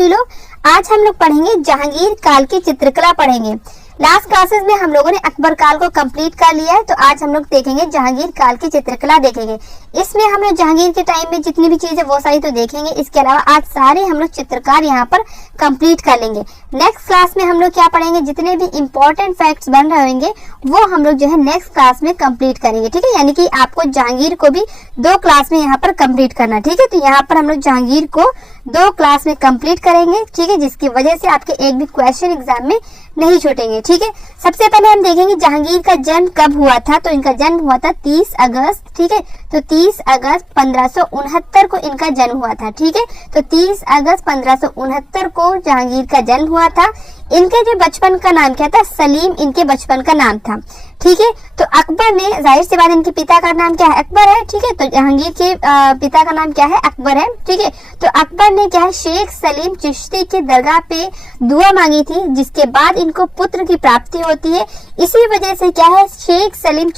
सभी लोग। आज हम लोग पढ़ेंगे जहांगीर काल की चित्रकला पढ़ेंगे। लास्ट क्लासेस में हम लोगों ने अकबर काल को कंप्लीट कर लिया है, तो आज हम लोग देखेंगे जहांगीर काल की चित्रकला देखेंगे। इसमें हम लोग जहांगीर के टाइम में जितनी भी चीजें वो सारी तो देखेंगे, इसके अलावा आज सारे हम लोग चित्रकार यहाँ पर कंप्लीट कर लेंगे। नेक्स्ट क्लास में हम लोग क्या पढ़ेंगे, जितने भी इंपॉर्टेंट फैक्ट्स बन रहे होंगे वो हम लोग जो है नेक्स्ट क्लास में कंप्लीट करेंगे, ठीक है। यानी कि आपको जहांगीर को भी 2 क्लास में यहाँ पर कंप्लीट करना, ठीक है। तो यहाँ पर हम लोग जहांगीर को 2 क्लास में कंप्लीट करेंगे, ठीक है, जिसकी वजह से आपके एक भी क्वेश्चन एग्जाम में नहीं छूटेंगे, ठीक है। सबसे पहले हम देखेंगे जहांगीर का जन्म कब हुआ था। तो इनका जन्म हुआ था 30 अगस्त, ठीक है। तो 30 अगस्त 1569 को इनका जन्म हुआ था, ठीक है। तो 30 अगस्त 1569 को जहांगीर का जन्म हुआ था। इनके जो बचपन का नाम क्या था, सलीम इनके बचपन का नाम था, ठीक है। तो अकबर ने, जाहिर सी बात इनके पिता का नाम क्या है, अकबर है, ठीक है। तो जहांगीर के पिता का नाम क्या है, अकबर है, ठीक है। तो अकबर ने क्या है, शेख सलीम चिश्ती के दरगाह पे दुआ मांगी थी, जिसके बाद इनको पुत्र की प्राप्ति होती है। इसी वजह से क्या है, शेख सलीम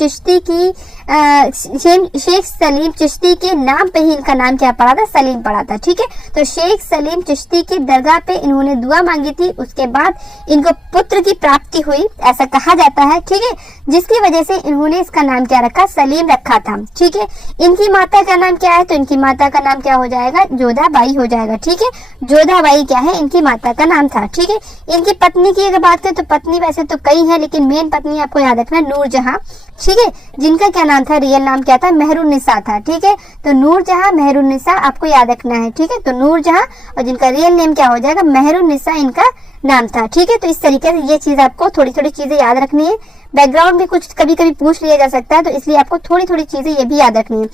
चिश्ती के नाम पे ही इनका नाम क्या पड़ा था, सलीम पड़ा था, ठीक है। तो शेख सलीम चिश्ती के दरगाह पे इन्होंने दुआ मांगी थी, उसके बाद इनको पुत्र की प्राप्ति हुई, ऐसा कहा जाता है, ठीक है। जिसकी वजह से इन्होंने इसका नाम क्या रखा, सलीम रखा था, ठीक है। इनकी माता का नाम क्या है, तो इनकी माता का नाम क्या हो जाएगा, जोधाबाई हो जाएगा, ठीक है। जोधाबाई क्या है, इनकी माता का नाम था, ठीक है। इनकी पत्नी की अगर बात करें तो पत्नी वैसे तो कई है, लेकिन मेन पत्नी आपको याद रखना नूरजहां, ठीक है। जिनका क्या नाम था, रियल नाम क्या था, मेहरुन्निसा था, ठीक है। तो नूरजहां मेहरुन्निसा आपको याद रखना है, ठीक है। तो नूरजहां और जिनका रियल नेम क्या हो जाएगा, मेहरुन्निसा इनका नाम था, ठीक है। तो इस तरीके से ये चीज आपको थोड़ी थोड़ी चीजें याद रखनी है। बैकग्राउंड में कुछ कभी कभी पूछ लिया जा सकता है, तो इसलिए आपको थोड़ी थोड़ी चीजें ये भी याद रखनी है।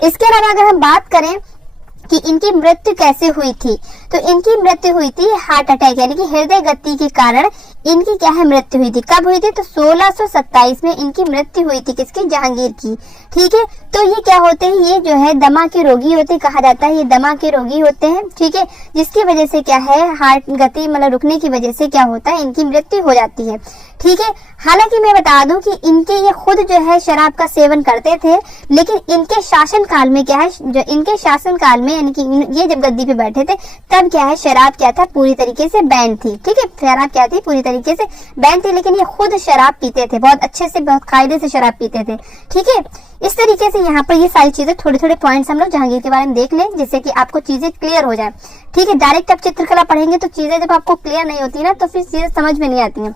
इसके अलावा अगर हम बात करें कि इनकी मृत्यु कैसे हुई थी, तो इनकी मृत्यु हुई थी हार्ट अटैक यानी कि हृदय गति के कारण इनकी क्या है, मृत्यु हुई थी। कब हुई थी, तो 1627 में इनकी मृत्यु हुई थी, किसकी, जहांगीर की, ठीक है। तो ये क्या होते हैं, ये जो है दमा के रोगी होते, कहा जाता है ये दमा के रोगी होते हैं, ठीक है। जिसकी वजह से क्या है, हार्ट गति मतलब रुकने की वजह से क्या होता है, इनकी मृत्यु हो जाती है, ठीक है। हालांकि मैं बता दूं कि इनके ये खुद जो है शराब का सेवन करते थे, लेकिन इनके शासन काल में क्या है, जो इनके शासन काल में यानी कि ये जब गद्दी पे बैठे थे तब क्या है, शराब क्या था, पूरी तरीके से बैन थी, ठीक है। शराब क्या थी, पूरी तरीके से बैन थी, लेकिन ये खुद शराब पीते थे, बहुत अच्छे से, बहुत कायदे से शराब पीते थे, ठीक है। इस तरीके से यहाँ पर ये सारी चीजें थोड़े थोड़े पॉइंट्स हम लोग जहांगीर के बारे में देख लें, जिससे कि आपको चीजें क्लियर हो जाए, ठीक है। डायरेक्ट आप चित्रकला पढ़ेंगे तो चीजें जब आपको क्लियर नहीं होती ना, तो फिर चीजें समझ में नहीं आती हैं।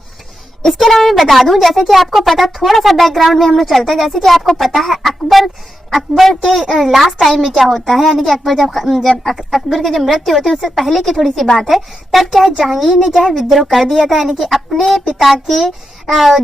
इसके अलावा मैं बता दूं, जैसे कि आपको पता, थोड़ा सा बैकग्राउंड में हम लोग चलते हैं। जैसे कि आपको पता है अकबर के लास्ट टाइम में क्या होता है, यानी कि अकबर जब अकबर की जब मृत्यु होती है उससे पहले की थोड़ी सी बात है, तब क्या है, जहांगीर ने क्या है, विद्रोह कर दिया था, यानी कि अपने पिता के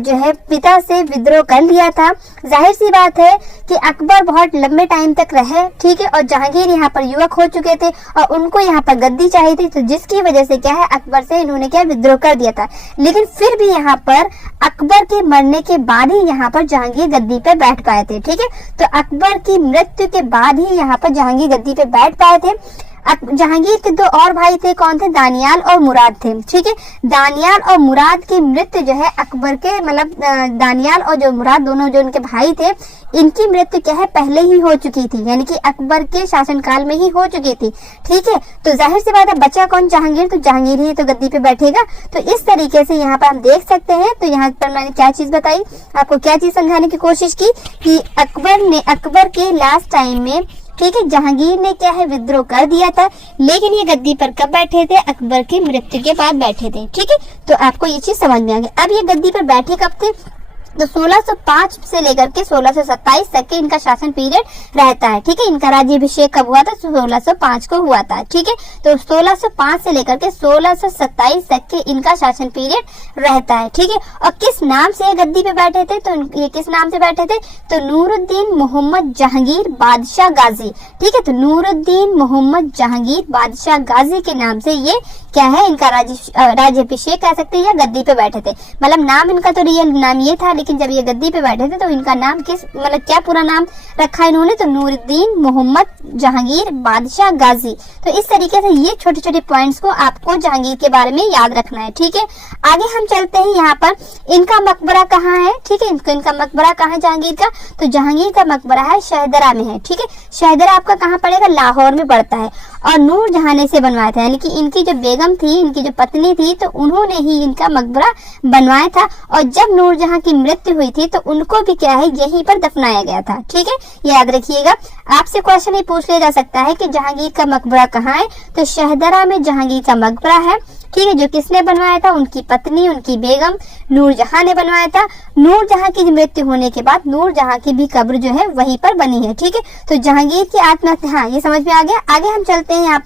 जो है पिता से विद्रोह कर लिया था। जाहिर सी बात है कि अकबर बहुत लंबे टाइम तक रहे, ठीक है, और जहांगीर यहाँ पर युवक हो चुके थे और उनको यहाँ पर गद्दी चाहिए थी, तो जिसकी वजह से क्या है, अकबर से इन्होंने क्या विद्रोह कर दिया था। लेकिन फिर भी यहाँ पर अकबर के मरने के बाद ही यहाँ पर जहांगीर गद्दी पे बैठ पाए थे, ठीक है। तो अकबर की मृत्यु के बाद ही यहाँ पर जहांगीर गद्दी पे बैठ पाए थे। जहांगीर के 2 और भाई थे, कौन थे, दानियाल और मुराद थे, ठीक है। दानियाल और मुराद की मृत्यु जो है अकबर के, मतलब दानियाल और जो मुराद दोनों जो उनके भाई थे, इनकी मृत्यु क्या है, पहले ही हो चुकी थी, यानी कि अकबर के शासनकाल में ही हो चुकी थी, ठीक है। तो जाहिर सी बात है, बचा कौन, जहांगीर, तो जहांगीर ही तो गद्दी पे बैठेगा। तो इस तरीके से यहाँ पर हम देख सकते हैं। तो यहाँ पर मैंने क्या चीज बताई, आपको क्या चीज समझाने की कोशिश की कि अकबर के लास्ट टाइम में, ठीक है, जहांगीर ने क्या है, विद्रोह कर दिया था, लेकिन ये गद्दी पर कब बैठे थे, अकबर की मृत्यु के बाद बैठे थे, ठीक है। तो आपको ये चीज समझ में आ गई। अब ये गद्दी पर बैठे कब थे, तो 1605 से लेकर के 1627 तक के इनका शासन पीरियड रहता है, ठीक है। इनका राज्याभिषेक कब हुआ था, 1605 को हुआ था, ठीक है। तो 1605 से लेकर के 1627 तक के इनका शासन पीरियड रहता है, ठीक है। और किस नाम से गद्दी पे बैठे थे, तो ये किस नाम से बैठे थे, तो नूरुद्दीन मोहम्मद जहांगीर बादशाह गाजी, ठीक है। तो नूरुद्दीन मोहम्मद जहांगीर बादशाह गाजी के नाम से ये क्या है, इनका राज्याभिषेक कह सकते हैं, या गद्दी पे बैठे थे। मतलब नाम इनका तो रियल नाम ये था, लेकिन जब ये गद्दी पे बैठे थे तो इनका नाम किस, मतलब क्या पूरा नाम रखा इन्होंने, तो नूरुद्दीन मोहम्मद जहांगीर बादशाह गाजी। तो इस तरीके से ये छोटे छोटे पॉइंट्स को आपको जहांगीर के बारे में याद रखना है, ठीक है। आगे हम चलते हैं, यहाँ पर इनका मकबरा कहाँ है, ठीक है। इनका मकबरा कहाँ है जहांगीर का, तो जहांगीर का मकबरा है शहदरा में है, ठीक है। शहदरा आपका कहाँ पड़ेगा, लाहौर में पड़ता है। और नूरजहां ने इसे बनवाया था, यानी कि इनकी जो बेगम थी, इनकी जो पत्नी थी, तो उन्होंने ही इनका मकबरा बनवाया था। और जब नूरजहां की मृत्यु हुई थी तो उनको भी क्या है यहीं पर दफनाया गया था। ठीक है, याद रखिएगा। आपसे क्वेश्चन ये पूछ लिया जा सकता है कि जहांगीर का मकबरा कहाँ है, तो शहदरा में जहांगीर का मकबरा है। ठीक है, जो किसने बनवाया था, उनकी पत्नी, उनकी बेगम नूरजहां ने बनवाया था। नूरजहां की मृत्यु होने के बाद नूरजहां की भी कब्र जो है वहीं पर बनी है। ठीक है, तो जहांगीर की आत्मा, हाँ ये समझ में आ गया। आगे हम चलते हैं यहाँ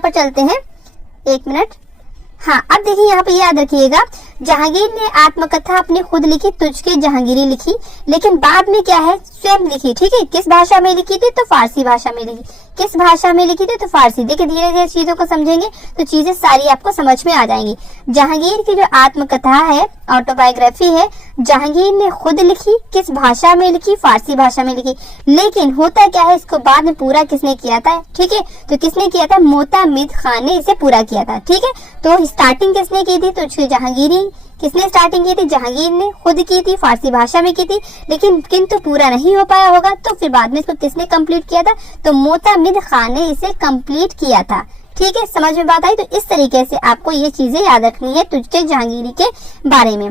पर चलते हैं, एक मिनट। हाँ, अब देखिए यहाँ पे याद रखिएगा, जहांगीर ने आत्मकथा अपनी खुद लिखी, तुझके जहांगीरी लिखी, लेकिन बाद में क्या है स्वयं लिखी। ठीक है, किस भाषा में लिखी थी, तो फारसी भाषा में लिखी। किस भाषा में लिखी थी, तो फारसी। देखिए धीरे धीरे चीजों को समझेंगे तो चीजें सारी आपको समझ में आ जाएंगी। जहांगीर की जो आत्मकथा है, ऑटोबायोग्राफी है, जहांगीर ने खुद लिखी। किस भाषा में लिखी, फारसी भाषा में लिखी। लेकिन होता क्या है, इसको बाद में पूरा किसने किया था, ठीक है, तो किसने किया था, मोतामिद खान ने इसे पूरा किया था। ठीक है, तो स्टार्टिंग किसने की थी, तो जहांगीरी किसने स्टार्टिंग की थी, जहांगीर ने खुद की थी, फारसी भाषा में की थी, लेकिन किंतु पूरा नहीं हो पाया होगा, तो फिर बाद में इसको किसने कंप्लीट किया था, तो मोतामिद खान ने इसे कंप्लीट किया था। ठीक है, समझ में बात आई। तो इस तरीके से आपको ये चीजें याद रखनी है तुझके जहांगीरी के बारे में।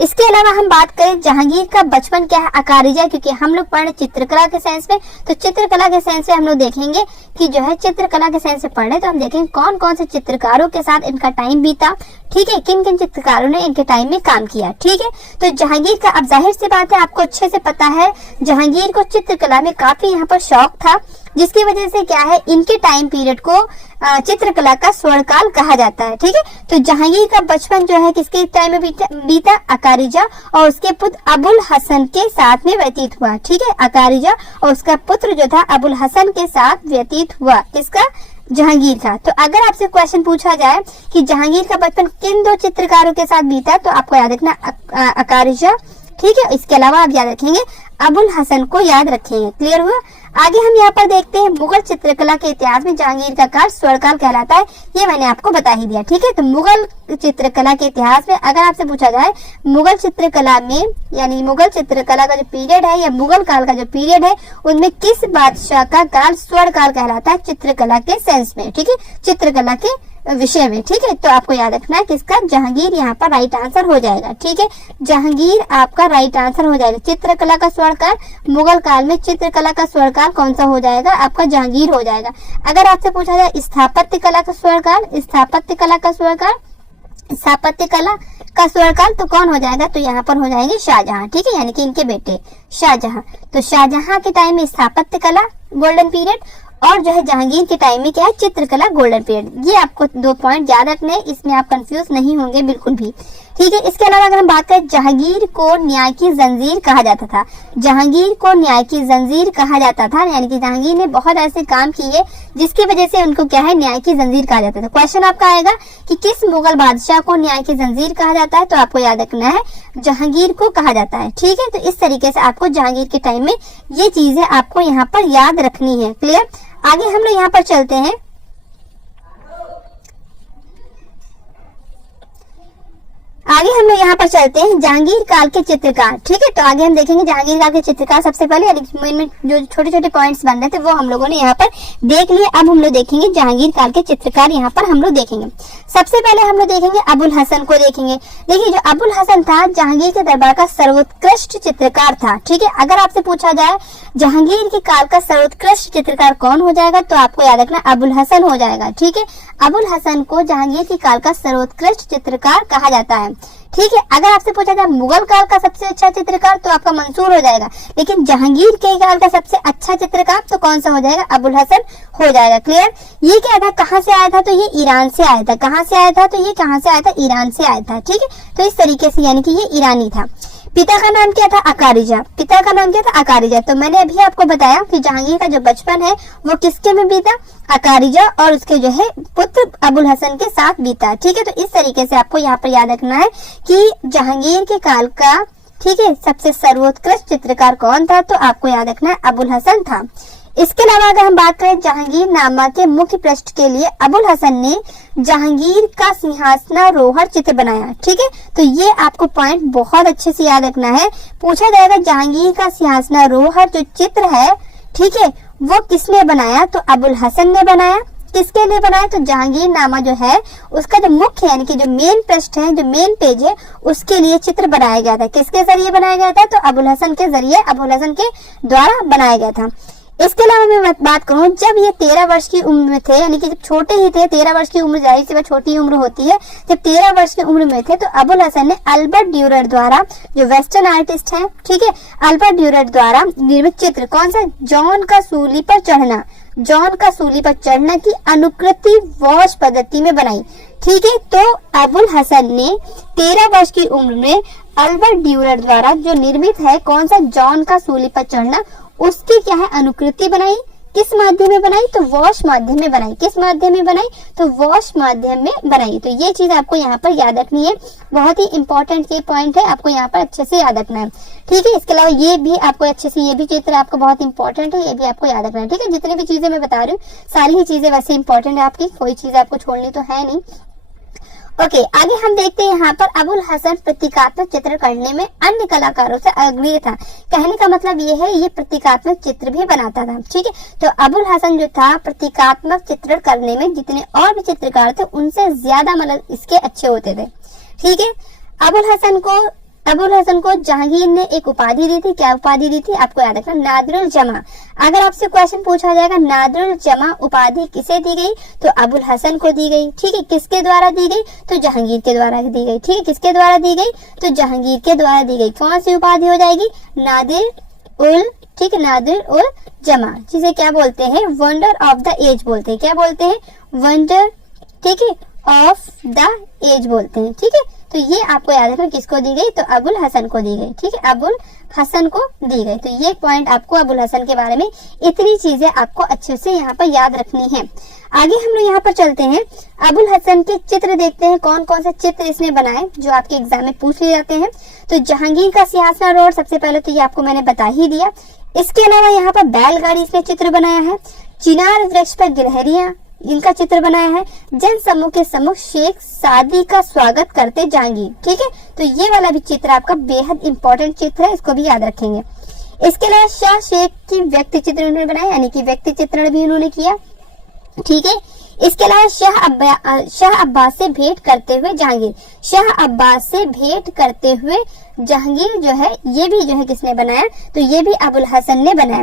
इसके अलावा हम बात करें जहांगीर का बचपन क्या है, अकारिजा, क्योंकि हम लोग पढ़ चित्रकला के साइंस में, तो चित्रकला के साइंस में हम लोग देखेंगे कि जो है चित्रकला के साइंस से पढ़ रहे, तो हम देखेंगे कौन कौन से चित्रकारों के साथ इनका टाइम बीता। ठीक है, किन किन चित्रकारों ने इनके टाइम में काम किया। ठीक है, तो जहांगीर का, अब जाहिर सी बात है आपको अच्छे से पता है जहांगीर को चित्रकला में काफी यहाँ पर शौक था, जिसकी वजह से क्या है इनके टाइम पीरियड को चित्रकला का स्वर्णकाल कहा जाता है। ठीक है, तो जहांगीर का बचपन जो है किसके टाइम में बीता, अकारिजा और उसके पुत्र अबुल हसन के साथ में व्यतीत हुआ। ठीक है, अकारिजा और उसका पुत्र जो था अबुल हसन के साथ व्यतीत हुआ, किसका, जहांगीर का। तो अगर आपसे क्वेश्चन पूछा जाए कि जहांगीर का बचपन किन दो चित्रकारों के साथ बीता, तो आपको याद रखना अकारिजा। ठीक है, इसके अलावा आप याद रखेंगे अबुल हसन को याद रखेंगे। क्लियर हुआ। आगे हम यहाँ पर देखते हैं मुगल चित्रकला के इतिहास में जहांगीर का काल स्वर्णकाल कहलाता है, ये मैंने आपको बता ही दिया। ठीक है, तो मुगल चित्रकला के इतिहास में अगर आपसे पूछा जाए मुगल चित्रकला में, यानी मुगल चित्रकला का जो पीरियड है या मुगल काल का जो पीरियड है, उनमें किस बादशाह का काल स्वर्णकाल कहलाता है चित्रकला के सेंस में। ठीक है, चित्रकला के विषय में। ठीक है, तो आपको याद रखना है किसका, जहांगीर यहाँ पर राइट आंसर हो जाएगा। ठीक है, जहांगीर आपका राइट आंसर हो जाएगा। चित्रकला का स्वर्णकाल, मुगल काल में चित्रकला का स्वर्णकाल कौन सा हो जाएगा, आपका जहांगीर हो जाएगा। अगर आपसे पूछा जाए स्थापत्य कला का स्वर्णकाल, स्थापत्य कला का स्वर्णकाल, स्थापत्य कला का स्वर्णकाल तो कौन हो जाएगा, तो यहाँ पर हो जाएंगे शाहजहां। ठीक है, यानी कि इनके बेटे शाहजहां। तो शाहजहां के टाइम में स्थापत्य कला गोल्डन पीरियड, और जो है जहांगीर के टाइम में क्या है, चित्रकला गोल्डन पीरियड। ये आपको 2 पॉइंट याद रखने हैं, इसमें आप कंफ्यूज नहीं होंगे बिल्कुल भी। ठीक है, इसके अलावा अगर हम बात करें, जहांगीर को न्याय की जंजीर कहा जाता था। जहांगीर को न्याय की जंजीर कहा जाता था, यानी कि जहांगीर ने बहुत ऐसे काम किए जिसकी वजह से उनको क्या है, न्याय की जंजीर कहा जाता था। क्वेश्चन आपका आएगा कि किस मुगल बादशाह को न्याय की जंजीर कहा जाता है, तो आपको याद रखना है जहांगीर को कहा जाता है। ठीक है, तो इस तरीके से आपको जहांगीर के टाइम में ये चीजें आपको यहाँ पर याद रखनी है। क्लियर। आगे हम लोग यहाँ पर चलते हैं, जहांगीर काल के चित्रकार। ठीक है, तो आगे हम देखेंगे जहांगीर काल के चित्रकार। सबसे पहले में जो छोटे छोटे पॉइंट्स बन रहे थे वो हम लोगों ने यहाँ पर देख लिए। अब हम लोग देखेंगे जहांगीर काल के चित्रकार, यहाँ पर हम लोग देखेंगे। सबसे पहले हम लोग देखेंगे अबुल हसन को देखेंगे। देखिए जो अबुल हसन था जहांगीर के दरबार का सर्वोत्कृष्ट चित्रकार था। ठीक है, अगर आपसे पूछा जाए जहांगीर के काल का सर्वोत्कृष्ट चित्रकार कौन हो जाएगा, तो आपको याद रखना अबुल हसन हो जाएगा। ठीक है, अबुल हसन को जहांगीर के काल का सर्वोत्कृष्ट चित्रकार कहा जाता है। ठीक है, अगर आपसे पूछा जाए मुगल काल का सबसे अच्छा चित्रकार, तो आपका मंसूर हो जाएगा, लेकिन जहांगीर के काल का सबसे अच्छा चित्रकार तो कौन सा हो जाएगा, अबुल हसन हो जाएगा। क्लियर। ये क्या था, कहाँ से आया था, तो ये ईरान से आया था। कहाँ से आया था, तो ये कहाँ से आया था, ईरान से आया था। ठीक है, तो इस तरीके से यानी कि ये ईरानी था। पिता का नाम क्या था, अकारिजा। पिता का नाम क्या था, अकारिजा। तो मैंने अभी आपको बताया कि जहांगीर का जो बचपन है वो किसके में बीता, अकारिजा और उसके जो है पुत्र अबुल हसन के साथ बीता। ठीक है, तो इस तरीके से आपको यहाँ पर याद रखना है कि जहांगीर के काल का, ठीक है, सबसे सर्वोत्कृष्ट चित्रकार कौन था, तो आपको याद रखना है अबुल हसन था। इसके अलावा अगर हम बात करें जहांगीर नामा के मुख्य पृष्ठ के लिए अबुल हसन ने जहांगीर का सिंहासनारोहण चित्र बनाया। ठीक है, तो ये आपको पॉइंट बहुत अच्छे से याद रखना है। पूछा जाएगा जहांगीर का सिंहासनारोहण जो चित्र है, ठीक है, वो किसने बनाया? तो अबुल हसन ने बनाया। किसके लिए बनाया? तो जहांगीरनामा जो है उसका जो मुख्य यानी कि जो मेन पृष्ठ है, जो मेन पेज है, उसके लिए चित्र बनाया गया था। किसके जरिए बनाया गया था? तो अबुल हसन के जरिए, अबुल हसन के द्वारा बनाया गया था। इसके अलावा मैं बात करूं, जब ये 13 वर्ष की उम्र में थे, यानी कि जब छोटे ही थे, 13 वर्ष की उम्र जाहिर सी बात छोटी उम्र होती है, जब 13 वर्ष की उम्र में थे तो अबुल हसन ने अल्बर्ट ड्यूरर द्वारा, जो वेस्टर्न आर्टिस्ट है, ठीक है, अल्बर्ट ड्यूरर द्वारा निर्मित चित्र कौन सा? जॉन का सूली पर चढ़ना, जॉन का सूली पर चढ़ना की अनुकृति वॉश पद्धति में बनाई। ठीक है, तो अबुल हसन ने 13 वर्ष की उम्र में अल्बर्ट ड्यूरर द्वारा जो निर्मित है कौन सा? जॉन का सूली पर चढ़ना, उसकी क्या है? अनुकृति बनाई। किस माध्यम में बनाई? तो वॉश माध्यम में बनाई। किस माध्यम में बनाई? तो वॉश माध्यम में बनाई। तो ये चीज आपको यहाँ पर याद रखनी है, बहुत ही इंपॉर्टेंट ये पॉइंट है, आपको यहाँ पर अच्छे से याद रखना है। ठीक है, इसके अलावा ये भी आपको अच्छे से, ये भी चित्र आपको बहुत इंपॉर्टेंट है, ये भी आपको याद रखना है। ठीक है, जितनी भी चीजें मैं बता रही हूँ सारी ही चीजें वैसे इंपॉर्टेंट है आपकी, कोई चीज आपको छोड़नी तो है नहीं। ओके, आगे हम देखते हैं यहाँ पर अबुल हसन प्रतीकात्मक चित्र करने में अन्य कलाकारों से अग्रणी था। कहने का मतलब ये है, ये प्रतीकात्मक चित्र भी बनाता था। ठीक है, तो अबुल हसन जो था प्रतीकात्मक चित्रण करने में जितने और भी चित्रकार थे उनसे ज्यादा मतलब इसके अच्छे होते थे। ठीक है, अबुल हसन को जहांगीर ने एक उपाधि दी थी। क्या उपाधि दी थी? आपको याद रखना, नादिरुल जमा। अगर आपसे क्वेश्चन पूछा जाएगा नादिरुल जमा उपाधि किसे दी गई? तो अबुल हसन को दी गई। ठीक है, किसके द्वारा दी गई? तो जहांगीर के द्वारा दी गई। ठीक है, किसके द्वारा दी गई? तो जहांगीर के द्वारा दी गई। कौन सी उपाधि हो जाएगी? नादिर उल, ठीक है, नादिर उल जमा, जिसे क्या बोलते हैं? वंडर ऑफ द एज बोलते हैं। क्या बोलते हैं? वंडर, ठीक है, ऑफ द एज बोलते हैं। ठीक है, तो ये आपको याद रखना किसको दी गई? तो अबुल हसन को दी गई। ठीक है, अबुल हसन को दी गई। तो ये पॉइंट आपको अबुल हसन के बारे में इतनी चीजें आपको अच्छे से यहाँ पर याद रखनी है। आगे हम लोग यहाँ पर चलते हैं, अबुल हसन के चित्र देखते हैं, कौन कौन से चित्र इसने बनाए जो आपके एग्जाम में पूछ लिए जाते हैं। तो जहांगीर का सिंहासन रोड सबसे पहले तो ये आपको मैंने बता ही दिया। इसके अलावा यहाँ पर बैलगाड़ी इसने चित्र बनाया है। चिनार वृक्ष पर गिलहरियां, इनका चित्र बनाया है। जन समूह के सम्मुख शेख सादी का स्वागत करते जहांगीर। ठीक है, तो ये वाला भी चित्र आपका बेहद इंपॉर्टेंट चित्र है, इसको भी याद रखेंगे। इसके अलावा शाह शेख की व्यक्ति चित्र उन्होंने बनाया, यानी कि व्यक्ति चित्रण भी उन्होंने किया। ठीक है, इसके अलावा शाह अब्बास से भेंट करते हुए जहांगीर, शाह अब्बास से भेंट करते हुए जहांगीर जो है, ये भी जो है किसने बनाया? तो ये भी अबुल हसन ने बनाया।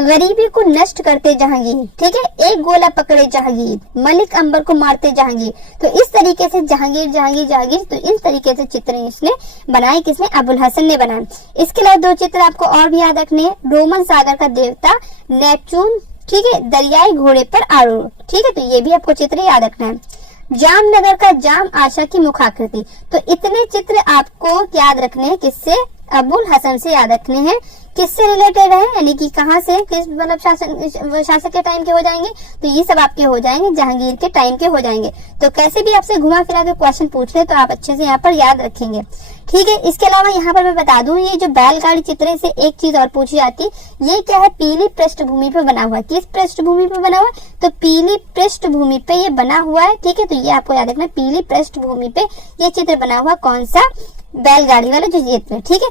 गरीबी को नष्ट करते जहांगीर, ठीक है, एक गोला पकड़े जहांगीर, मलिक अंबर को मारते जहांगीर। तो इस तरीके से जहांगीर जहांगीर जहांगीर, तो इस तरीके से चित्र इसने बनाए, किसने? अबुल हसन ने बनाए। इसके अलावा दो चित्र आपको और भी याद रखने हैं। रोमन सागर का देवता नेपच्यून, ठीक है, दरियाई घोड़े पर आरूढ़। ठीक है, तो ये भी आपको चित्र याद रखना है। जामनगर का जाम आशा की मुखाकृति, तो इतने चित्र आपको याद रखने हैं, किससे? अबुल हसन से याद रखने हैं। किससे रिलेटेड है, यानी कि कहाँ से, किस मतलब शासक के टाइम के हो जाएंगे? तो ये सब आपके हो जाएंगे जहांगीर के टाइम के हो जाएंगे। तो कैसे भी आपसे घुमा फिरा के क्वेश्चन पूछ ले तो आप अच्छे से यहाँ पर याद रखेंगे। ठीक है, इसके अलावा यहाँ पर मैं बता दूं, ये जो बैलगाड़ी चित्र है, से एक चीज और पूछी जाती, ये क्या है? पीली पृष्ठभूमि पे बना हुआ है। किस पृष्ठभूमि पे बना हुआ है? तो पीली पृष्ठभूमि पे ये बना हुआ है। ठीक है, तो ये आपको याद रखना, पीली पृष्ठभूमि पे ये चित्र बना हुआ, कौन सा? बैलगाड़ी वाला जो चित्र। ठीक है,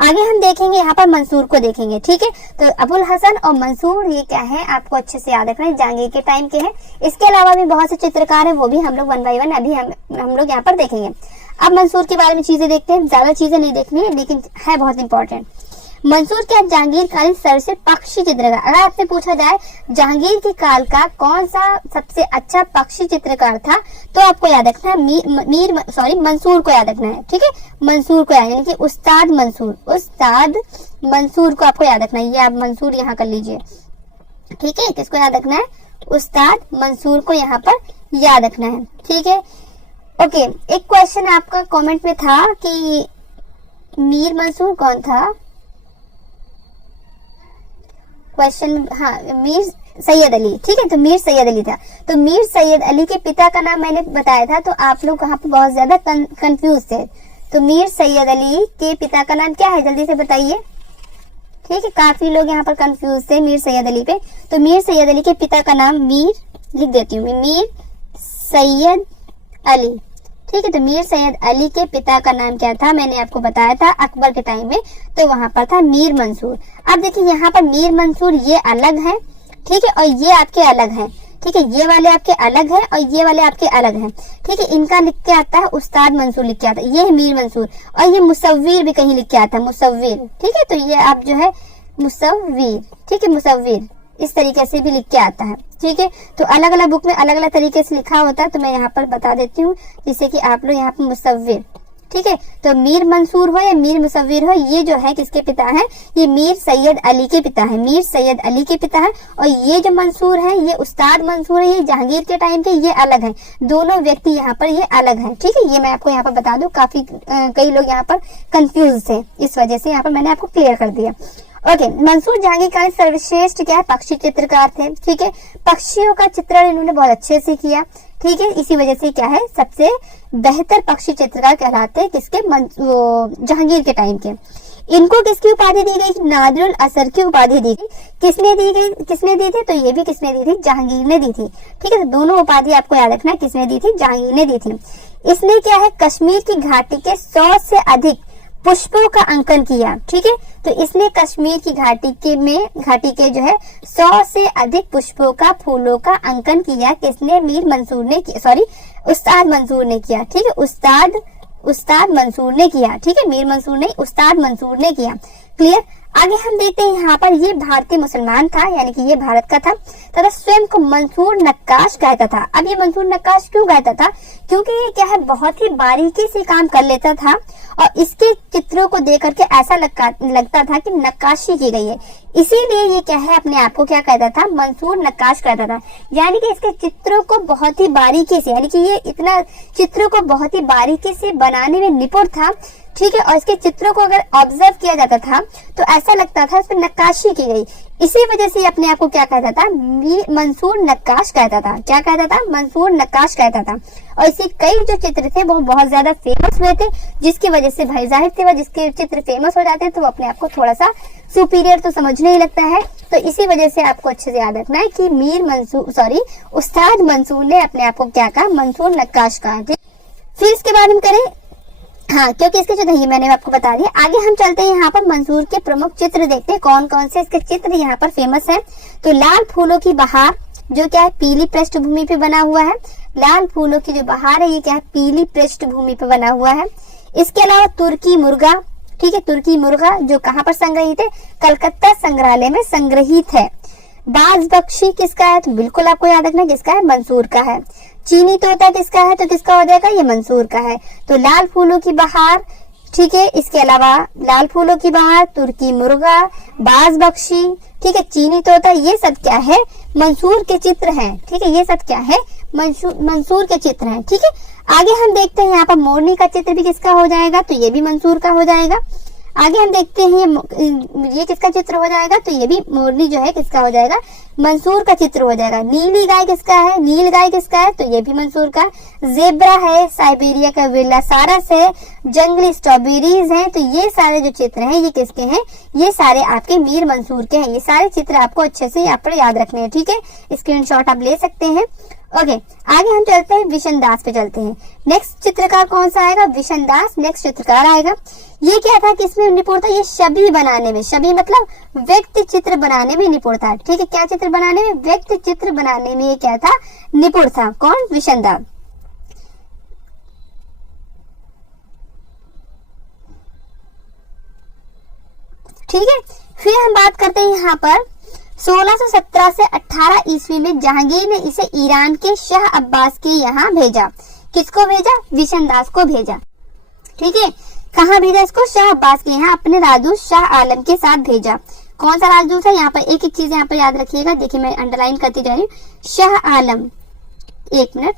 आगे हम देखेंगे यहाँ पर मंसूर को देखेंगे। ठीक है, तो अबुल हसन और मंसूर ये क्या है आपको अच्छे से याद रखना है, जहांगीर के टाइम के हैं। इसके अलावा भी बहुत से चित्रकार हैं, वो भी हम लोग 1 बाय 1 अभी हम लोग यहाँ पर देखेंगे। अब मंसूर के बारे में चीजें देखते हैं, ज्यादा चीजें नहीं देखनी है लेकिन है बहुत इंपॉर्टेंट। मंसूर क्या जहांगीर कालीन सर्वश्रेष्ठ पक्षी चित्रकार। अगर आपसे पूछा जाए जहांगीर के काल का कौन सा सबसे अच्छा पक्षी चित्रकार था, तो आपको याद रखना है मंसूर को याद रखना है। ठीक है, मंसूर को यानी कि उस्ताद मंसूर को आपको याद रखना है। ये आप मंसूर यहाँ कर लीजिए। ठीक है, किसको याद रखना है? उस्ताद मंसूर को यहाँ पर याद रखना है। ठीक है, ओके, एक क्वेश्चन आपका कमेंट में था कि मीर मंसूर कौन था? क्वेश्चन, हाँ, मीर सैयद अली। ठीक है, तो मीर सैयद अली था। तो मीर सैयद अली के पिता का नाम मैंने बताया था, तो आप लोग वहाँ पे बहुत ज्यादा कंफ्यूज थे। तो मीर सैयद अली के पिता का नाम क्या है? जल्दी से बताइए। ठीक है, काफी लोग यहाँ पर कंफ्यूज थे मीर सैयद अली पे। तो मीर सैयद अली के पिता का नाम मीर, लिख देती हूँ, मीर सैयद अली। ठीक है, तो मीर सैयद अली के पिता का नाम क्या था? मैंने आपको बताया था अकबर के टाइम में, तो वहां पर था मीर मंसूर। अब देखिए यहाँ पर मीर मंसूर ये अलग है, ठीक है, और ये आपके अलग हैं, ठीक है, ये वाले आपके अलग है और ये वाले आपके अलग हैं, ठीक है। इनका लिख के आता है उस्ताद मंसूर लिख के आता है, ये है मीर मंसूर, और ये मुसव्विर भी कहीं लिख के आता है, मुसव्विर, ठीक है। तो ये आप जो है मुसव्विर, ठीक है, मुसव्विर इस तरीके से भी लिख के आता है, ठीक है। तो अलग अलग बुक में अलग अलग तरीके से लिखा होता है, तो मैं यहाँ पर बता देती हूँ जिससे कि आप लोग यहाँ पर मुसव्विर, ठीक है। तो मीर मंसूर हो या मीर मुसव्विर हो, ये जो है किसके पिता है, ये मीर सैयद अली के पिता है, मीर सैयद अली के पिता है। और ये जो मंसूर है ये उस्ताद मंसूर है, ये जहांगीर के टाइम के, ये अलग है, दोनों व्यक्ति यहाँ पर ये अलग है, ठीक है। ये मैं आपको यहाँ पर बता दूं, काफी कई लोग यहाँ पर कंफ्यूज थे, इस वजह से यहाँ पर मैंने आपको क्लियर कर दिया। ओके, मंसूर जहांगीर का सर्वश्रेष्ठ क्या है, पक्षी चित्रकार थे, ठीक है। पक्षियों का चित्रण इन्होंने बहुत अच्छे से किया, ठीक है। इसी वजह से क्या है सबसे बेहतर पक्षी चित्रकार कहलाते हैं किसके, जहांगीर के टाइम के। इनको किसकी उपाधि दी गई, नादिरुल असर की उपाधि दी गई। किसने दी गई, किसने दी थी, तो ये भी किसने दी थी, जहांगीर ने दी थी, ठीक है। तो दोनों उपाधि आपको याद रखना है, किसने दी थी, जहांगीर ने दी थी। इसने क्या है कश्मीर की घाटी के 100 से अधिक पुष्पों का अंकन किया, ठीक है। तो इसने कश्मीर की घाटी के जो है 100 से अधिक पुष्पों का, फूलों का अंकन किया, किसने, मीर मंसूर ने किया, सॉरी उस्ताद मंसूर ने किया, ठीक है। उस्ताद मंसूर ने किया, ठीक है, मीर मंसूर नहीं, उस्ताद मंसूर ने किया। क्लियर। आगे हम देखते हैं यहाँ पर, ये भारतीय मुसलमान था, यानी कि ये भारत का था, तथा स्वयं को मंसूर नक्काश कहता था। अब ये मंसूर नक्काश क्यों कहता था, क्योंकि ये क्या है बहुत ही बारीकी से काम कर लेता था और इसके चित्रों को देख करके ऐसा लगता था कि नक्काशी की गई है, इसीलिए ये क्या है अपने आप को क्या कहता था, मंसूर नक्काश कहता था। यानी कि इसके चित्रों को बहुत ही बारीकी से, यानी कि ये इतना चित्रों को बहुत ही बारीकी से बनाने में निपुण था, ठीक है। और इसके चित्रों को अगर ऑब्जर्व किया जाता था तो ऐसा लगता था इसमें नक्काशी की गई, इसी वजह से अपने आप को क्या कहता था, मंसूर नक्काश कहता था। क्या कहता था, मंसूर नक्काश कहता था। और इसके कई जो चित्र थे वो बहुत ज्यादा फेमस हुए थे, जिसकी वजह से भाई जाहिर थे जिसके चित्र फेमस हो जाते हैं तो वो अपने आप को थोड़ा सा सुपीरियर तो समझने ही लगता है। तो इसी वजह से आपको अच्छे से याद रखना है कि उस्ताद मंसूर ने अपने आप को क्या कहा, मंसूर नक्काश कहा। फिर इसके बाद हम करें, हाँ, क्योंकि इसके जो ये मैंने आपको बता दिया। आगे हम चलते हैं यहाँ पर मंसूर के प्रमुख चित्र देखते हैं, कौन कौन से इसके चित्र यहाँ पर फेमस है। तो लाल फूलों की बहार जो क्या है पीली पृष्ठभूमि पे बना हुआ है, लाल फूलों की जो बहार है ये क्या है पीली पृष्ठभूमि पे बना हुआ है। इसके अलावा तुर्की मुर्गा, ठीक है, तुर्की मुर्गा जो कहाँ पर संग्रहित है, कलकत्ता संग्रहालय में संग्रहित है। बाज बख्शी किसका है, तो बिल्कुल आपको याद रखना किसका है, मंसूर का है। चीनी तोता किसका है, तो किसका हो जाएगा, ये मंसूर का है। तो लाल फूलों की बहार, ठीक है, इसके अलावा लाल फूलों की बहार, तुर्की मुर्गा, बाज बख्शी, ठीक है, चीनी तोता, ये सब क्या है, मंसूर के चित्र हैं, ठीक है, ये सब क्या है, मंसूर के चित्र हैं, ठीक है। आगे हम देखते हैं यहाँ पर मोरनी का चित्र भी किसका हो जाएगा, तो ये भी मंसूर का हो जाएगा। आगे हम देखते हैं ये किसका चित्र हो जाएगा, तो ये भी मोरनी जो है किसका हो जाएगा, मंसूर का चित्र हो जाएगा। नीली गाय किसका है, नील गाय किसका है, तो ये भी मंसूर का। जेब्रा है, साइबेरिया का विलासारस है, जंगली स्ट्रॉबेरीज हैं, तो ये सारे जो चित्र हैं ये किसके हैं, ये सारे आपके मीर मंसूर के हैं। ये सारे चित्र आपको अच्छे से यहाँ पर याद रखने हैं, ठीक है, स्क्रीनशॉट आप ले सकते हैं। ओके, आगे हम चलते हैं विशनदास पे चलते हैं। नेक्स्ट चित्रकार कौन सा आएगा, विशनदास नेक्स्ट चित्रकार आएगा। ये क्या था, किसमें निपुण था, ये छवि बनाने में, छवि मतलब व्यक्ति चित्र बनाने में निपुण था, ठीक है। क्या चित्र बनाने में, व्यक्ति चित्र बनाने में ये क्या था, निपुण था। कौन, विशनदास। ठीक है, फिर हम बात करते हैं यहाँ पर 1617 से 18 ईस्वी में जहांगीर ने इसे ईरान के शाह अब्बास के यहाँ भेजा। किसको भेजा, विशनदास को भेजा, ठीक है। कहाँ भेजा इसको, शाह अब्बास के यहाँ, अपने राजदूत शाह आलम के साथ भेजा। कौन सा राजदूत है, यहाँ पर एक एक चीज यहाँ पर याद रखिएगा, देखिए मैं अंडरलाइन करती जा रही हूँ, शाह आलम, एक मिनट,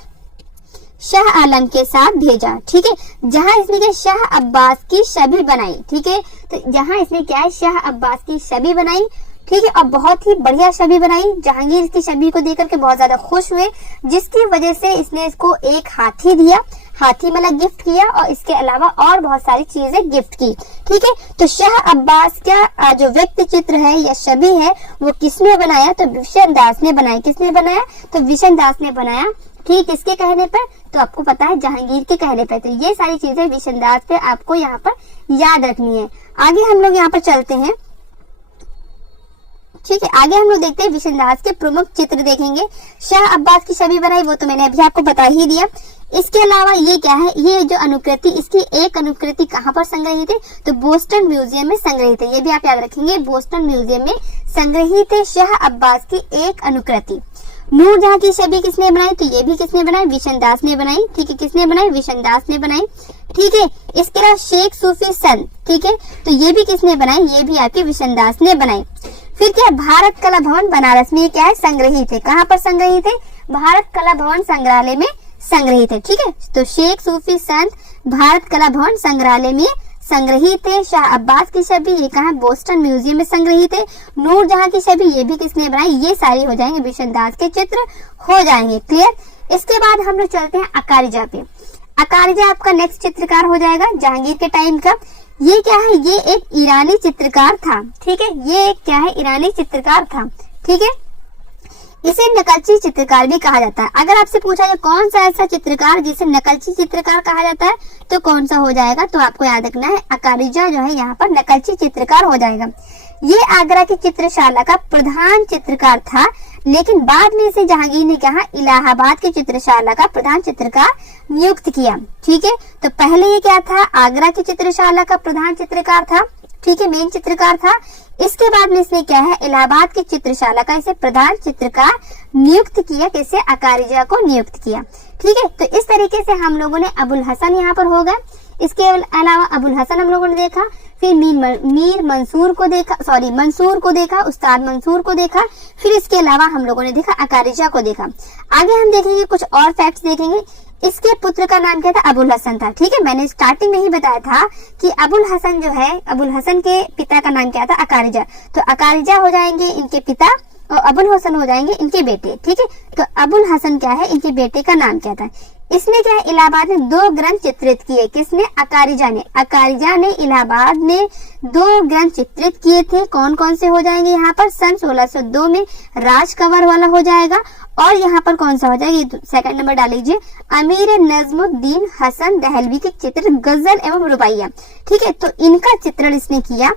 शाह आलम के साथ भेजा, ठीक है। जहां इसने क्या शाह अब्बास की छवि बनाई, ठीक है, तो जहां इसने क्या है शाह अब्बास की छवि बनाई, ठीक है, और बहुत ही बढ़िया छवि बनाई। जहांगीर इसकी छवि को देख करके बहुत ज्यादा खुश हुए, जिसकी वजह से इसने इसको एक हाथी दिया, हाथी मतलब गिफ्ट किया, और इसके अलावा और बहुत सारी चीजें गिफ्ट की, ठीक है। तो शाह अब्बास का जो व्यक्ति चित्र है या छवि है वो किसने बनाया, तो विशनदास ने बनाया। किसने बनाया, तो विशनदास ने बनाया, ठीक, किसके कहने पर, तो आपको पता है जहांगीर के कहने पर। तो ये सारी चीजें विशनदास पे आपको यहाँ पर याद रखनी है। आगे हम लोग यहाँ पर चलते हैं, ठीक है, आगे हम लोग देखते हैं विशन दास के प्रमुख चित्र देखेंगे। शाह अब्बास की छवि बनाई, वो तो मैंने अभी आपको बता ही दिया। इसके अलावा ये क्या है, ये जो अनुकृति, इसकी एक अनुकृति कहाँ पर संग्रहित है, तो बोस्टन म्यूजियम में संग्रहित है। ये भी आप याद रखेंगे, बोस्टन म्यूजियम में संग्रहित है शाह अब्बास की एक अनुकृति। नूरजहां की छवि किसने बनाई, तो ये भी किसने बनाई, विशन दास ने बनाई। ठीक है, किसने बनाई, विशन दास ने बनाई। ठीक है, इसके अलावा शेख सूफी संत, ठीक है, तो ये भी किसने बनाई, ये भी आपके विशन दास ने बनाई। फिर क्या, भारत कला भवन बनारस में क्या है, संग्रहित है। कहाँ पर संग्रहित है, भारत कला भवन संग्रहालय में संग्रहित है। ठीक है, तो शेख सूफी संत भारत कला भवन संग्रहालय में संग्रहित है। शाह अब्बास की छवि ये कहाँ, बोस्टन म्यूजियम में संग्रहित है। नूरजहां की छवि ये भी किसने बनाई, ये सारी हो जाएंगे विशन दास के चित्र हो जाएंगे। क्लियर। इसके बाद हम लोग चलते हैं अकारिजा पे। अकारिजा आपका नेक्स्ट चित्रकार हो जाएगा जहांगीर के टाइम का। ये क्या है, ये एक ईरानी चित्रकार था। ठीक है, ये एक क्या है, ईरानी चित्रकार था। ठीक है, इसे नकलची चित्रकार भी कहा जाता है। अगर आपसे पूछा जाए कौन सा ऐसा चित्रकार जिसे नकलची चित्रकार कहा जाता है, तो कौन सा हो जाएगा, तो आपको याद रखना है अकारिजा जो है यहाँ पर नकलची चित्रकार हो जाएगा। ये आगरा की चित्रशाला का प्रधान चित्रकार था, लेकिन बाद में इसे जहांगीर ने कहा इलाहाबाद की चित्रशाला का प्रधान चित्रकार नियुक्त किया। ठीक है, तो पहले ये क्या था, आगरा की चित्रशाला का प्रधान चित्रकार था। ठीक है, मेन चित्रकार था। इसके बाद में इसने क्या है, इलाहाबाद की चित्रशाला का इसे प्रधान चित्रकार नियुक्त किया। कैसे, अकारिजा को नियुक्त किया। ठीक है, तो इस तरीके से हम लोगों ने अबुल हसन यहाँ पर होगा। इसके अलावा अबुल हसन हम लोगों ने देखा, फिर मीर मंसूर को देखा, सॉरी मंसूर को देखा, उस्ताद मंसूर को देखा, फिर इसके अलावा हम लोगों ने देखा अकारिजा को देखा। आगे हम देखेंगे कुछ और फैक्ट्स देखेंगे। इसके पुत्र का नाम क्या था, अबुल हसन था। ठीक है, मैंने स्टार्टिंग में ही बताया था कि अबुल हसन जो है, अबुल हसन के पिता का नाम क्या था, अकारिजा। तो अकारिजा हो जाएंगे इनके पिता और अबुल हसन हो जाएंगे इनके बेटे। ठीक है, तो अबुल हसन क्या है, इनके बेटे का नाम क्या था। इसने क्या है, इलाहाबाद में 2 ग्रंथ चित्रित किए। किसने, अकारिजा ने। अकारिजा ने इलाहाबाद में 2 ग्रंथ चित्रित किए थे। कौन कौन से हो जाएंगे यहाँ पर, सन 1602 में राज कंवर वाला हो जाएगा, और यहाँ पर कौन सा हो जाएगा, सेकंड नंबर डाल लीजिए, अमीर नजमुद्दीन हसन दहलवी के चित्र गजल एवं रुबाइया। ठीक है, तो इनका चित्रण इसने किया।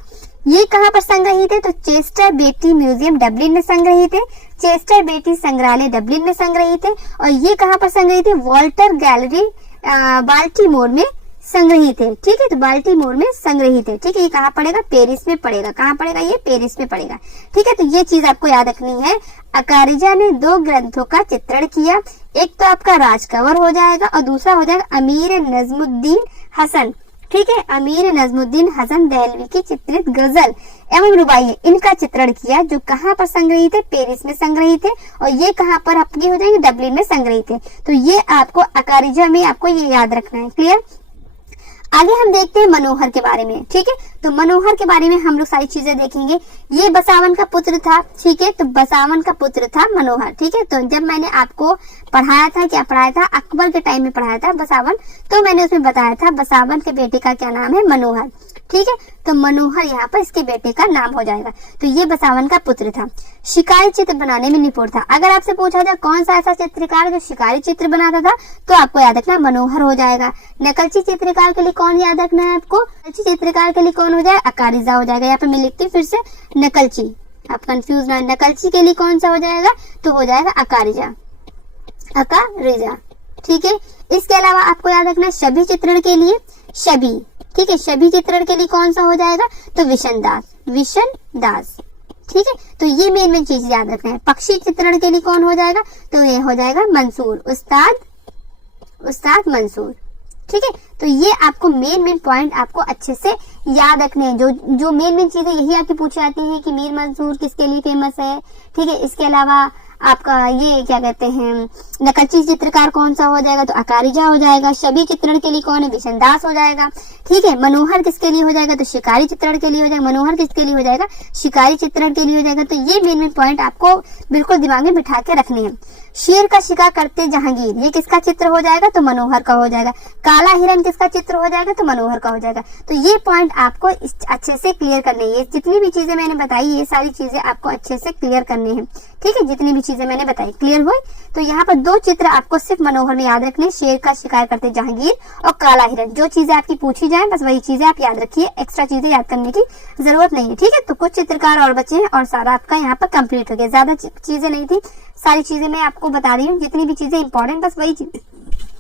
ये कहाँ पर संग्रहित है, तो चेस्टर बेटी म्यूजियम डबलिन में संग्रहित है। चेस्टर बेटी संग्रहालय डबलिन में संग्रहित है। और ये कहाँ पर संग्रहित है, वॉल्टर गैलरी बाल्टीमोर में संग्रहित है। ठीक है, तो बाल्टीमोर में संग्रहित है। ठीक है, ये कहाँ पड़ेगा, पेरिस में पड़ेगा। कहाँ पड़ेगा, ये पेरिस में पड़ेगा। ठीक है, तो ये चीज आपको याद रखनी है। अकारिजा ने 2 ग्रंथों का चित्रण किया। एक तो आपका राज कंवर हो जाएगा और दूसरा हो जाएगा अमीर नजमुद्दीन हसन। ठीक है, अमीर नजमुद्दीन हसन दहलवी की चित्रित गजल एवं रुबाइयां, इनका चित्रण किया, जो कहाँ पर संग्रहित है, पेरिस में संग्रहित है। और ये कहाँ पर आपकी हो जाएंगे, डबलिन में संग्रहित है। तो ये आपको अकारिजा में आपको ये याद रखना है। क्लियर। आगे हम देखते हैं मनोहर के बारे में। ठीक है, तो मनोहर के बारे में हम लोग सारी चीजें देखेंगे। ये बसावन का पुत्र था। ठीक है, तो बसावन का पुत्र था मनोहर। ठीक है, तो जब मैंने आपको पढ़ाया था, क्या पढ़ाया था, अकबर के टाइम में पढ़ाया था बसावन, तो मैंने उसमें बताया था बसावन के बेटे का क्या नाम है, मनोहर। ठीक है, तो मनोहर यहाँ पर इसके बेटे का नाम हो जाएगा। तो ये बसावन का पुत्र था। शिकारी चित्र बनाने में निपुण था। अगर आपसे पूछा जाए कौन सा ऐसा चित्रकार जो शिकारी चित्र बनाता था, तो आपको याद रखना मनोहर हो जाएगा। नकलची चित्रकार के लिए कौन याद रखना है आपको, नकलची चित्रकार के लिए कौन हो जाएगा, अकारिजा हो जाएगा। यहाँ पर मैं लिखती हूँ फिर से, नकलची, आप कंफ्यूज ना, नकलची के लिए कौन सा हो जाएगा, तो हो जाएगा अकारिजा, अकारिजा। ठीक है, इसके अलावा आपको याद रखना है छवि चित्रण के लिए छवि। ठीक है, छवि चित्रण के लिए कौन सा हो जाएगा, तो विशन दास, विशन दास। ठीक है, तो ये मेन चीज याद रखना है। पक्षी चित्रण के लिए कौन हो जाएगा, तो ये हो जाएगा मंसूर, उस्ताद मंसूर। ठीक है, तो ये आपको मेन पॉइंट आपको अच्छे से याद रखने हैं। जो मेन चीजें यही आपकी पूछी जाती है कि मीर मंसूर किसके लिए फेमस है। ठीक है, इसके अलावा आपका ये क्या कहते हैं, नकलची चित्रकार कौन सा हो जाएगा, तो अकारिजा हो जाएगा। छवि चित्रण के लिए कौन है, विशन दास हो जाएगा। ठीक है, मनोहर किसके लिए हो जाएगा, तो शिकारी चित्रण के लिए हो जाएगा। मनोहर किसके लिए हो जाएगा, शिकारी चित्रण के लिए हो जाएगा। तो ये मेन पॉइंट आपको बिल्कुल दिमाग में बिठा के रखने हैं। शेर का शिकार करते जहांगीर, ये किसका चित्र हो जाएगा, तो मनोहर का हो जाएगा। काला हिरन किसका चित्र हो जाएगा, तो मनोहर का हो जाएगा। तो ये पॉइंट आपको अच्छे से क्लियर करने हैं। जितनी भी चीजें मैंने बताई ये सारी चीजें आपको अच्छे से क्लियर करनी है, ठीक है। जितनी भी चीजें मैंने बताई क्लियर हुई। तो यहाँ पर 2 चित्र आपको सिर्फ मनोहर में याद रखने, शेर का शिकार करते जहांगीर और काला हिरण। जो चीजें आपकी पूछी जाए बस वही चीजें आप याद रखिए, एक्स्ट्रा चीजें याद करने की जरूरत नहीं है, ठीक है। तो कुछ चित्रकार और बचे हैं और सारा आपका यहाँ पर कंप्लीट हो गया। ज्यादा चीजें नहीं थी, सारी चीजें मैं आपको बता रही हूँ, जितनी भी चीजें इंपॉर्टेंट बस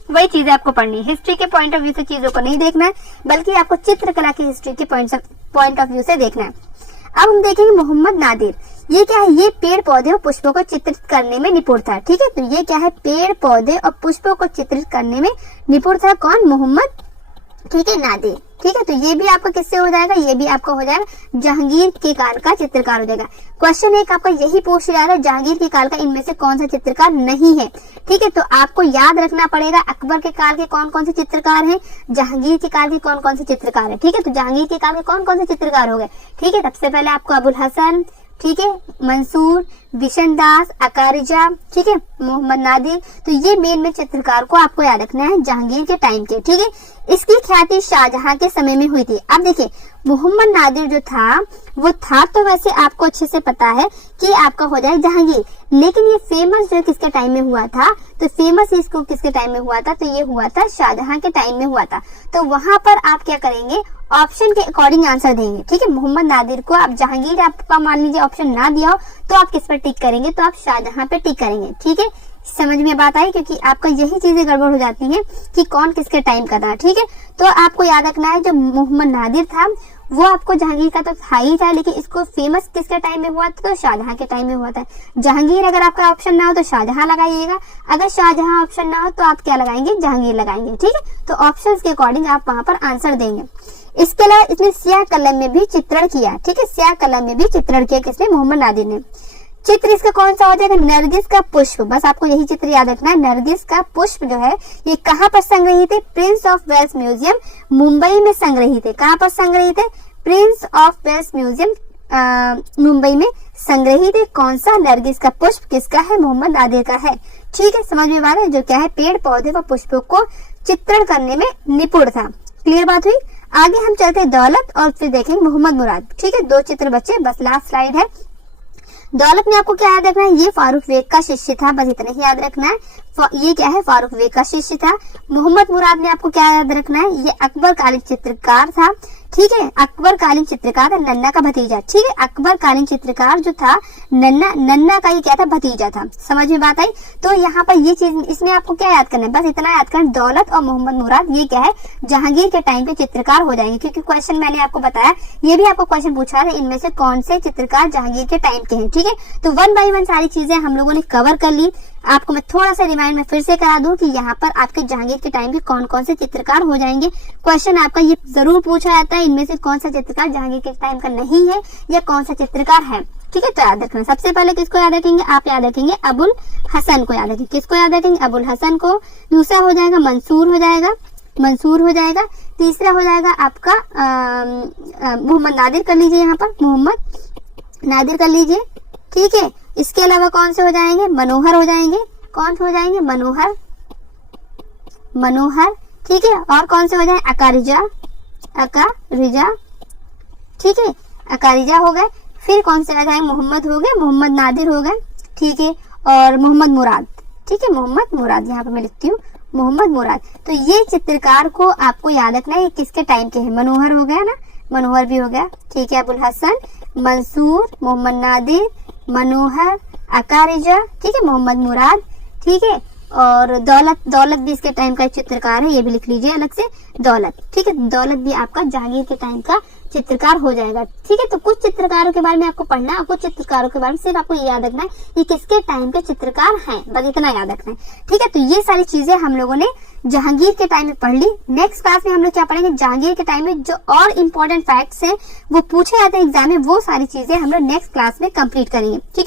वही चीजें आपको पढ़नी है। हिस्ट्री के पॉइंट ऑफ व्यू से चीजों को नहीं देखना है, बल्कि आपको चित्रकला की हिस्ट्री के पॉइंट ऑफ व्यू से देखना है। अब हम देखेंगे मोहम्मद नादिर। ये क्या है, ये पेड़ पौधे और पुष्पों को चित्रित करने में निपुण था, ठीक है। तो ये क्या है, पेड़ पौधे और पुष्पों को चित्रित करने में निपुण था कौन, मोहम्मद, ठीक है, नादिर, ठीक है। तो ये भी आपका किससे हो जाएगा, ये भी आपका हो जाएगा जहांगीर के काल का चित्रकार हो जाएगा। क्वेश्चन एक आपका यही पूछ रहा है, जहांगीर के काल का इनमें से कौन सा चित्रकार नहीं है, ठीक है। तो आपको याद रखना पड़ेगा अकबर के काल के कौन कौन से चित्रकार हैं, जहांगीर के काल के कौन कौन से चित्रकार हैं, ठीक है। तो जहांगीर के काल के कौन कौन से चित्रकार हो गए, ठीक है। सबसे पहले आपको अबुल हसन, ठीक है, मंसूर, बिशनदास, अकारिजा, ठीक है, मोहम्मद नादिर। तो ये मेन चित्रकार को आपको याद रखना है जहांगीर के टाइम के, ठीक है। इसकी ख्याति शाहजहां के समय में हुई थी। अब देखिए मोहम्मद नादिर जो था वो था तो वैसे आपको अच्छे से पता है कि आपका हो जाए जहांगीर, लेकिन ये फेमस जो किसके टाइम में हुआ था, तो फेमस इसको किसके टाइम में हुआ था, तो ये हुआ था शाहजहां के टाइम में हुआ था। तो वहां पर आप क्या करेंगे, ऑप्शन के अकॉर्डिंग आंसर देंगे, ठीक है। मोहम्मद नादिर को आप जहांगीर आपका मान लीजिए ऑप्शन ना दिया हो तो आप किस पर टिक करेंगे, तो आप शाहजहां पे टिक करेंगे, ठीक है। समझ में बात आई, क्योंकि आपका यही चीजें गड़बड़ हो जाती हैं कि कौन किसके टाइम का था, ठीक है। तो आपको याद रखना है जो मोहम्मद नादिर था वो आपको जहांगीर का तो था ही था, लेकिन इसको फेमस किसके टाइम में हुआ था, तो शाहजहां के टाइम में हुआ था। जहांगीर अगर आपका ऑप्शन ना हो तो शाहजहां लगाइएगा, अगर शाहजहां ऑप्शन ना हो तो आप क्या लगाएंगे, जहांगीर लगाएंगे, ठीक है। तो ऑप्शंस के अकॉर्डिंग आप वहां पर आंसर देंगे। इसके अलावा इसने स्याह कलम में भी चित्रण किया, ठीक है, स्याह कलम में भी चित्रण किया किसने, मोहम्मद नादिर ने। चित्र इसका कौन सा हो जाएगा, नरगिस का पुष्प। बस आपको यही चित्र याद रखना है, नरगिस का पुष्प जो है ये कहाँ पर संग्रहित है, prince of Wales museum Mumbai में संग्रहित है। कहाँ पर संग्रहित है, prince of Wales museum Mumbai में संग्रहित है। कौन सा, नरगिस का पुष्प किसका है, मोहम्मद नादिर का है, ठीक है। समझ में आ रहा है, जो क्या है पेड़ पौधे व पुष्पों को चित्रण करने में निपुण था। क्लियर बात हुई। आगे हम चलते हैं दौलत और फिर देखेंगे मोहम्मद मुराद, ठीक है। 2 चित्र बचे, बस लास्ट स्लाइड है। दौलत में आपको क्या याद रखना है, ये फारूक बेग का शिष्य था, बस इतना ही याद रखना है। ये क्या है, फारूक बेग का शिष्य था। मोहम्मद मुराद में आपको क्या याद रखना है, ये अकबर कालीन चित्रकार था, ठीक है। अकबर कालीन चित्रकार था, नन्ना का भतीजा, ठीक है। अकबर कालीन चित्रकार जो था नन्ना का ही क्या था, भतीजा था। समझ में बात आई। तो यहाँ पर ये चीज इसमें आपको क्या याद करना है, बस इतना याद करना, दौलत और मोहम्मद मुराद ये क्या है, जहांगीर के टाइम पे चित्रकार हो जाएंगे, क्योंकि क्वेश्चन मैंने आपको बताया, ये भी आपको क्वेश्चन पूछा है इनमें से कौन से चित्रकार जहांगीर के टाइम के हैं, ठीक है। तो 1 बाय 1 सारी चीजें हम लोगों ने कवर कर ली। आपको मैं थोड़ा सा रिमाइंड में फिर से करा दूं कि यहाँ पर आपके जहांगीर के टाइम के कौन कौन से चित्रकार हो जाएंगे। क्वेश्चन आपका ये जरूर पूछा जाता है, इनमें से कौन सा चित्रकार जहांगीर के टाइम का नहीं है या कौन सा चित्रकार है, ठीक है। तो याद रखना, सबसे पहले किसको याद रखेंगे, आप याद रखेंगे अबुल हसन को याद रखेंगे। किसको याद रखेंगे, अबुल हसन को। दूसरा हो जाएगा मंसूर हो जाएगा, मंसूर हो जाएगा। तीसरा हो जाएगा आपका मोहम्मद नादिर कर लीजिए, यहाँ पर मोहम्मद नादिर कर लीजिए, ठीक है। इसके अलावा कौन से हो जाएंगे, मनोहर हो जाएंगे। कौन से हो जाएंगे, मनोहर, मनोहर, ठीक है। और कौन से हो जाए, अकारिजा, अकारिजा, ठीक है, अकारिजा हो गए। फिर कौन से आ जाएंगे, मोहम्मद हो गए, मोहम्मद नादिर हो गए, ठीक है। और मोहम्मद मुराद, ठीक है, मोहम्मद मुराद यहाँ पर मैं लिखती हूँ मोहम्मद मुराद। तो ये चित्रकार को आपको याद रखना है किसके टाइम के हैं। मनोहर हो गया ना, मनोहर भी हो गया, ठीक है। अबुल हसन, मंसूर, मोहम्मद नादिर, मनोहर, अकारिजा, ठीक है, मोहम्मद मुराद, ठीक है। और दौलत, दौलत भी इसके टाइम का चित्रकार है, ये भी लिख लीजिए अलग से, दौलत, ठीक है। दौलत भी आपका जहांगीर के टाइम का चित्रकार हो जाएगा, ठीक है। तो कुछ चित्रकारों के बारे में आपको पढ़ना है, कुछ चित्रकारों के बारे में सिर्फ आपको ये याद रखना है ये किसके टाइम के चित्रकार हैं, बस इतना याद रखना है, ठीक है। तो ये सारी चीजें हम लोगों ने जहांगीर के टाइम में पढ़ ली। नेक्स्ट क्लास में हम लोग क्या पढ़ेंगे, जहांगीर के टाइम में जो और इम्पोर्टेंट फैक्ट्स हैं वो पूछे जाते हैं एग्जाम में, वो सारी चीजें हम लोग नेक्स्ट क्लास में कंप्लीट करेंगे, ठीक है।